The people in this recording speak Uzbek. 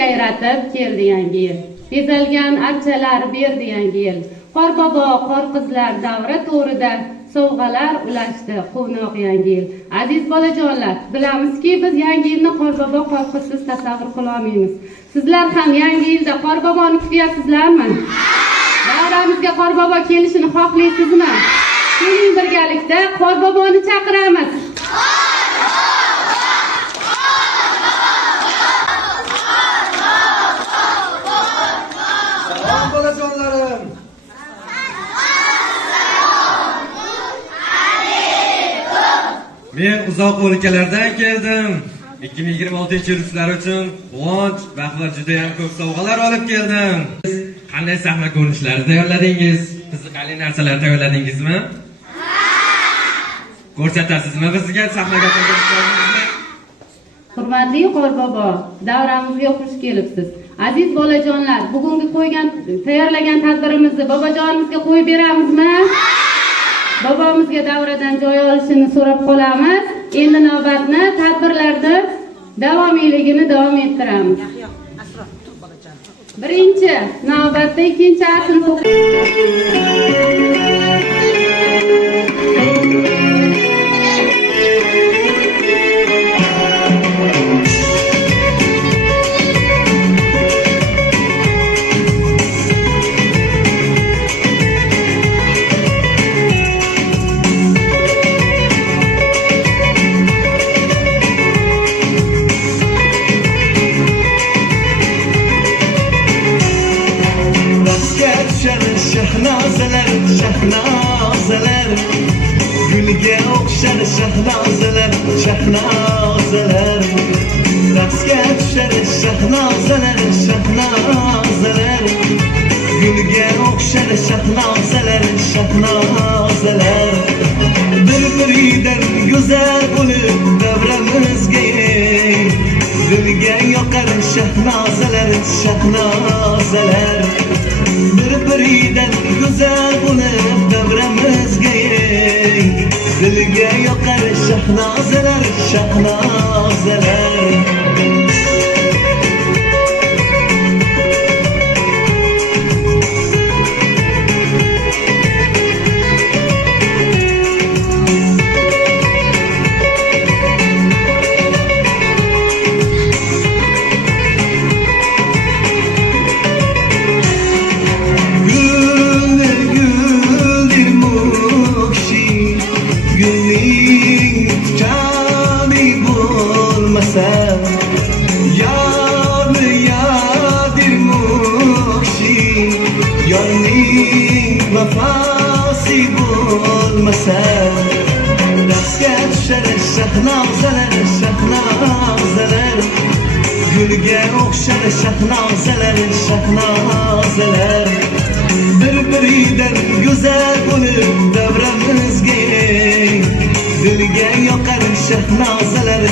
yayratib keldi yangi yil. Bezalgan archalar berdi yangi yil. Qorbobo, qorqizlar davra to'rida sovg'alar ulashdi quvnoq yangi yil. Aziz bolajonlar, bilamizki biz yangi yilni Qorbobo qorqizsiz tasavvur qila olmaymiz. Sizlar ham yangi yilda Qorboboni kutyapsizlarmi? Davramizga Qorbobo kelishini xohlaysizmi? Keling birgalikda Qorboboni chaqiramiz. Salom bolajonlarim. Men uzoq o'lkalardan keldim. 2026-yil ruslar uchun quvonch va juda ham ko'p sovg'alar olib keldim. Qanday sahna ko'rinishlari tayyorladingiz? Qiziqarli narsalar tayyorladingizmi? Ko'rsatasizmi bizga sahnaga tayyorlanishlaringizni? Hurmatli Qorbobo, davramizga xush kelibsiz. Aziz bolajonlar, bugungi tayyorlagan tadbirimizni bobojonimizga qo'yib beramizmi? Bobomizga davradan joy olishini so'rab qolamiz. Endi navbatni tadbirlarda davomiyligini davom ettiramiz. Birinchi navbatda ikkinchi asl shahnozalar gulga o'xshar shahnozalar raqsga tushar shahnozalar gulga o'xshar shahnozalar bir-biridan go'zal bo'lib davramizga dilga yoqar shahnozalar bir-biridan go'zal bo'lib davramizga dilga yoqar shahnozalar vafasi bo'lmasa raqsga tushar shahnozalar gulga o'xshar shahnozalar bir-biridan go'zal bo'lib davramizga dilga yoqar shahnozalar